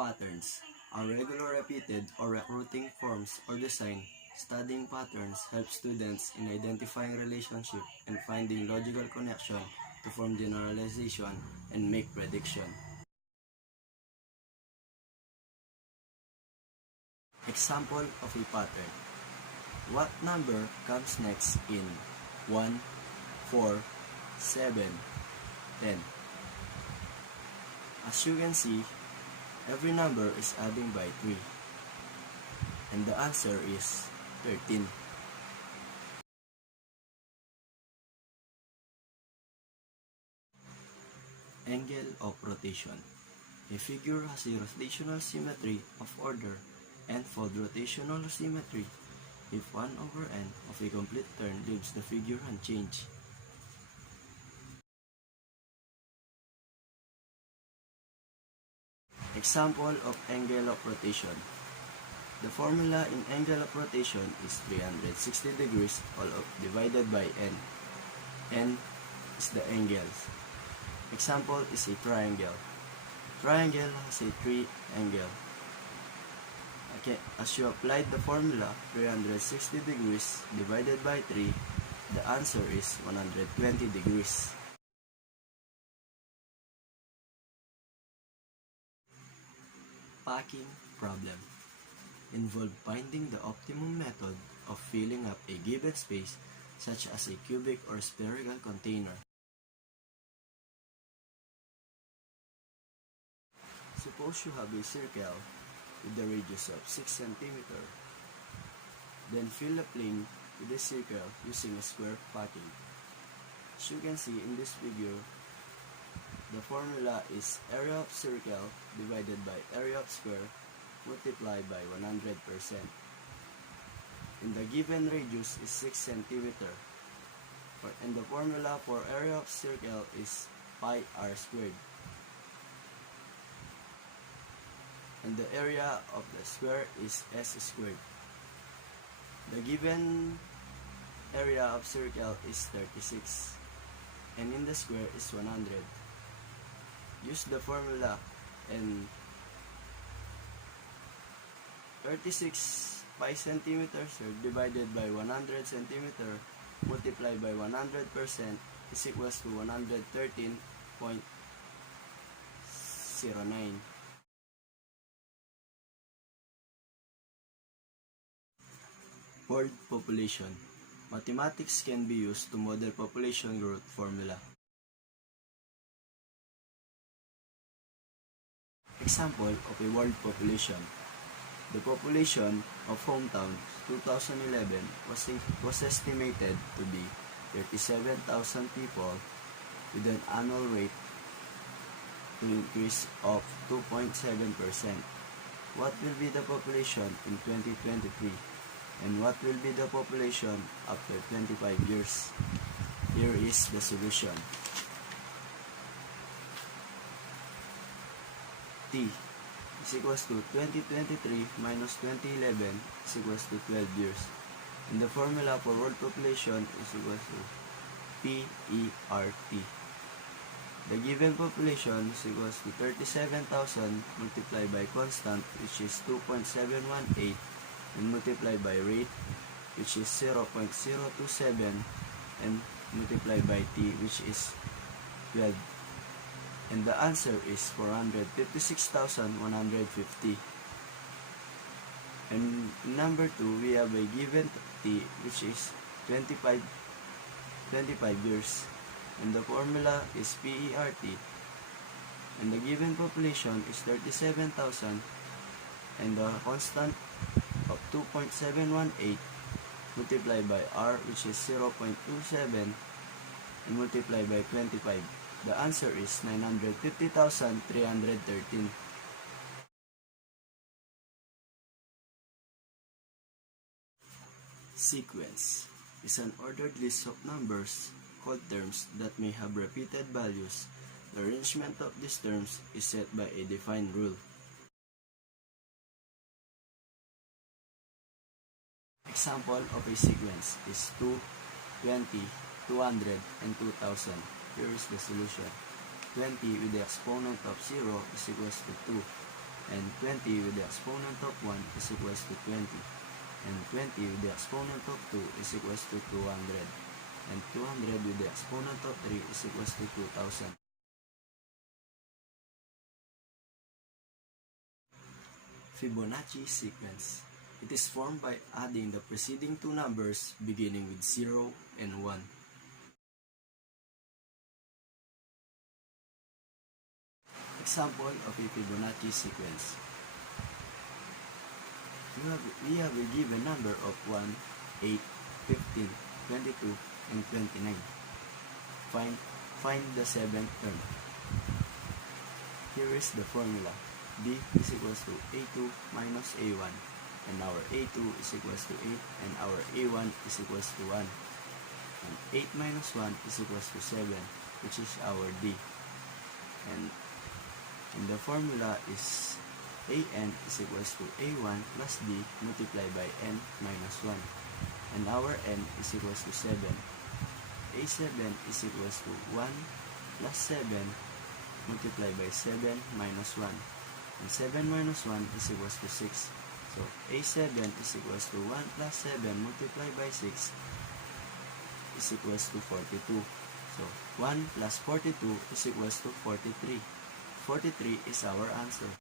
Patterns are regular repeated or recruiting forms or design. Studying patterns helps students in identifying relationship and finding logical connection to form generalization and make prediction. Example of a pattern. What number comes next in 1, 4, 7, 10? As you can see, every number is adding by 3, and the answer is 13. Angle of rotation. A figure has a rotational symmetry of order n-fold rotational symmetry if 1/n of a complete turn leaves the figure unchanged. Example of angle of rotation. The formula in angle of rotation is 360 degrees all divided by n. N is the angles. Example is a triangle. Triangle has a 3 angle. Okay, as you applied the formula 360 degrees divided by 3, the answer is 120 degrees. Packing problem involve finding the optimum method of filling up a given space such as a cubic or spherical container. Suppose you have a circle with a radius of 6 cm. Then fill the plane with a circle using a square packing. As you can see in this figure, the formula is area of circle divided by area of square multiplied by 100%. And the given radius is 6 cm. And the formula for area of circle is pi r squared. And the area of the square is s squared. The given area of circle is 36, and in the square is 100. Use the formula, and 36 pi centimeters divided by 100 centimeter multiplied by 100% is equals to 113.09. World population. Mathematics can be used to model population growth formula. Example of a world population. The population of hometown 2011 was estimated to be 37,000 people with an annual rate to increase of 2.7%. What will be the population in 2023? And what will be the population after 25 years? Here is the solution. T is equals to 2023 minus 2011 is equals to 12 years. And the formula for world population is equals to PERT. The given population is equals to 37,000 multiplied by constant, which is 2.718, and multiplied by rate, which is 0.027, and multiplied by t, which is 12. And the answer is 456,150. And number 2, we have a given t, which is 25 years. And the formula is PERT. And the given population is 37,000. And the constant of 2.718 multiplied by r, which is 0.27, and multiplied by 25. The answer is 950,313. Sequence is an ordered list of numbers called terms that may have repeated values. The arrangement of these terms is set by a defined rule. Example of a sequence is 2, 20, 200, and 2000. Here is the solution. 20 with the exponent of 0 is equals to 2, and 20 with the exponent of 1 is equals to 20, and 20 with the exponent of 2 is equals to 200, and 200 with the exponent of 3 is equals to 2000. Fibonacci sequence. It is formed by adding the preceding two numbers beginning with 0 and 1. Example of a Fibonacci sequence. We have a given number of 1, 8, 15, 22, and 29. Find the seventh term. Here is the formula. B is equals to A2 minus A1, and our A2 is equals to 8, and our A1 is equals to 1. And 8 minus 1 is equals to 7, which is our D. And the formula is AN is equals to A1 plus D multiplied by N minus 1. And our N is equals to 7. A7 is equals to 1 plus 7 multiplied by 7 minus 1. And 7 minus 1 is equals to 6. So A7 is equals to 1 plus 7 multiplied by 6 is equals to 42. So 1 plus 42 is equals to 43. 43 is our answer.